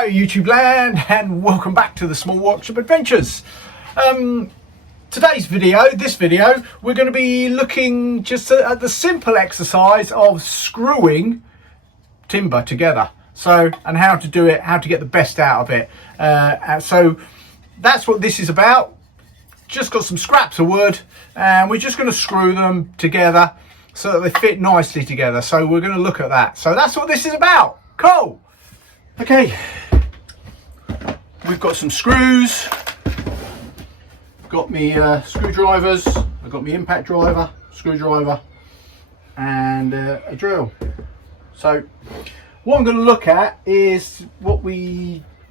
Hello YouTube land, and welcome back to the Small Workshop Adventures. This video, we're going to be looking just at the simple exercise of screwing timber together. And how to do it, how to get the best out of it. So that's what this is about. Just got some scraps of wood and we're just going to screw them together so that they fit nicely together. So we're going to look at that. So that's what this is about. Cool. Okay, we've got some screws, got me screwdrivers, I've got my impact driver, screwdriver, and a drill. So what I'm going to look at is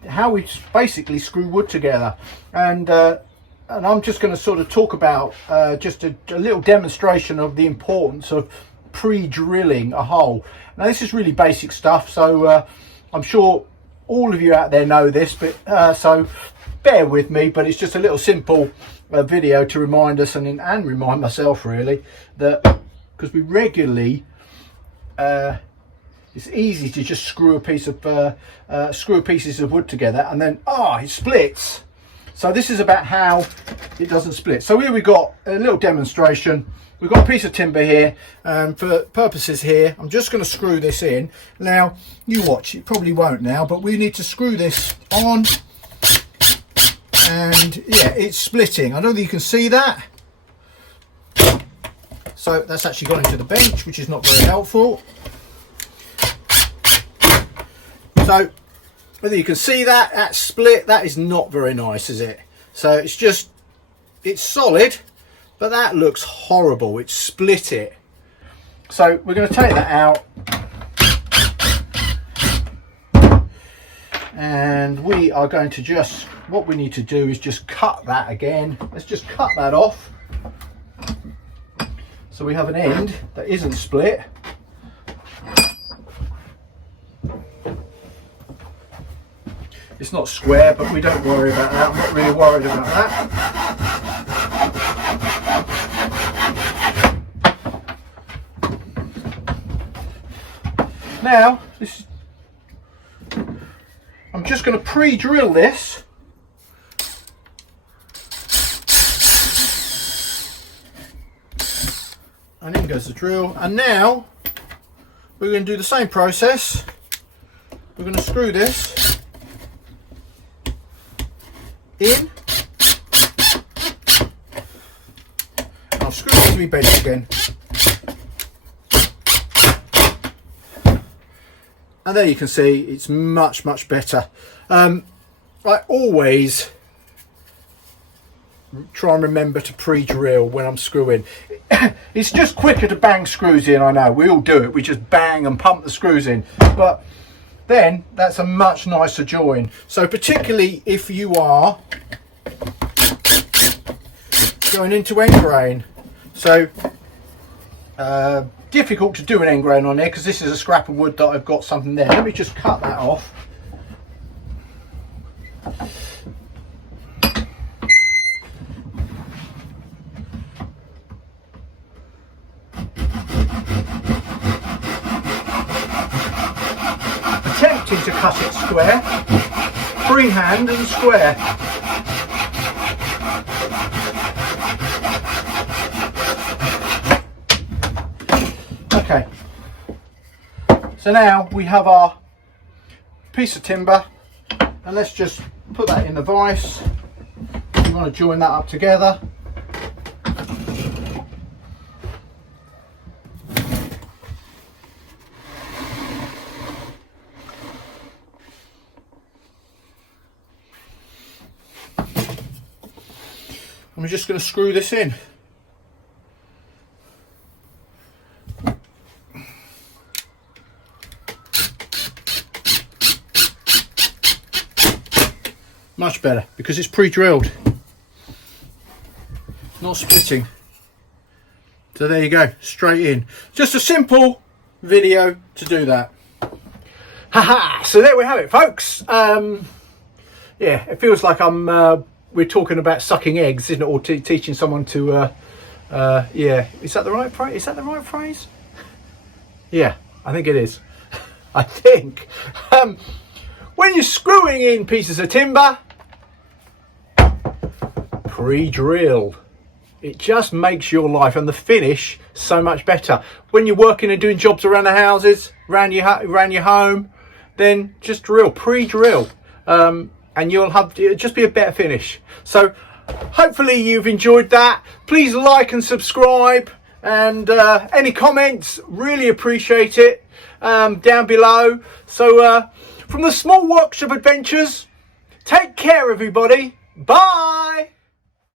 how we basically screw wood together, and I'm just going to sort of talk about just a little demonstration of the importance of pre-drilling a hole. Now this is really basic stuff, so I'm sure all of you out there know this, but so bear with me. But it's just a little simple video to remind us and remind myself really that because we regularly it's easy to just screw pieces of wood together and then it splits. So this is about how it doesn't split. So here we got a little demonstration. We've got a piece of timber here, for purposes here, I'm just going to screw this in. Now, you watch, it probably won't now, but we need to screw this on, and yeah, it's splitting. I don't think you can see that. So that's actually gone into the bench, which is not very helpful. So, whether you can see that, that's split, that is not very nice, is it? So it's solid, but that looks horrible. It's split it. So we're going to take that out, and we are going to what we need to do is just cut that again. Let's just cut that off so we have an end that isn't split. It's not square, but we don't worry about that. I'm not really worried about that. Now, I'm just going to pre-drill this. And in goes the drill. And now, we're going to do the same process. We're going to screw this in. And I'll screw it to my bench again. And there you can see it's much better. I always try and remember to pre-drill when I'm screwing. It's just quicker to bang screws in, I know, we all do it, we just bang and pump the screws in, but then that's a much nicer join. So particularly if you are going into end grain, so difficult to do an end grain on there because this is a scrap of wood that I've got something there. Let me just cut that off. Attempting to cut it square, freehand and square. Okay, so now we have our piece of timber, and let's just put that in the vise. We want to join that up together. And we're just going to screw this in. Much better because it's pre-drilled, not splitting. So there you go, straight in. Just a simple video to do that. Haha, so there we have it, folks. Yeah, it feels like we're talking about sucking eggs, isn't it, or teaching someone to yeah, is that the right phrase? Is that the right phrase? Yeah, I think it is. I think when you're screwing in pieces of timber, pre-drill. It just makes your life and the finish so much better. When you're working and doing jobs around the houses, around your home, then just drill, pre-drill, and it'll just be a better finish. So hopefully you've enjoyed that. Please like and subscribe, and any comments, really appreciate it, down below. So from the Small Workshop Adventures, take care everybody. Bye.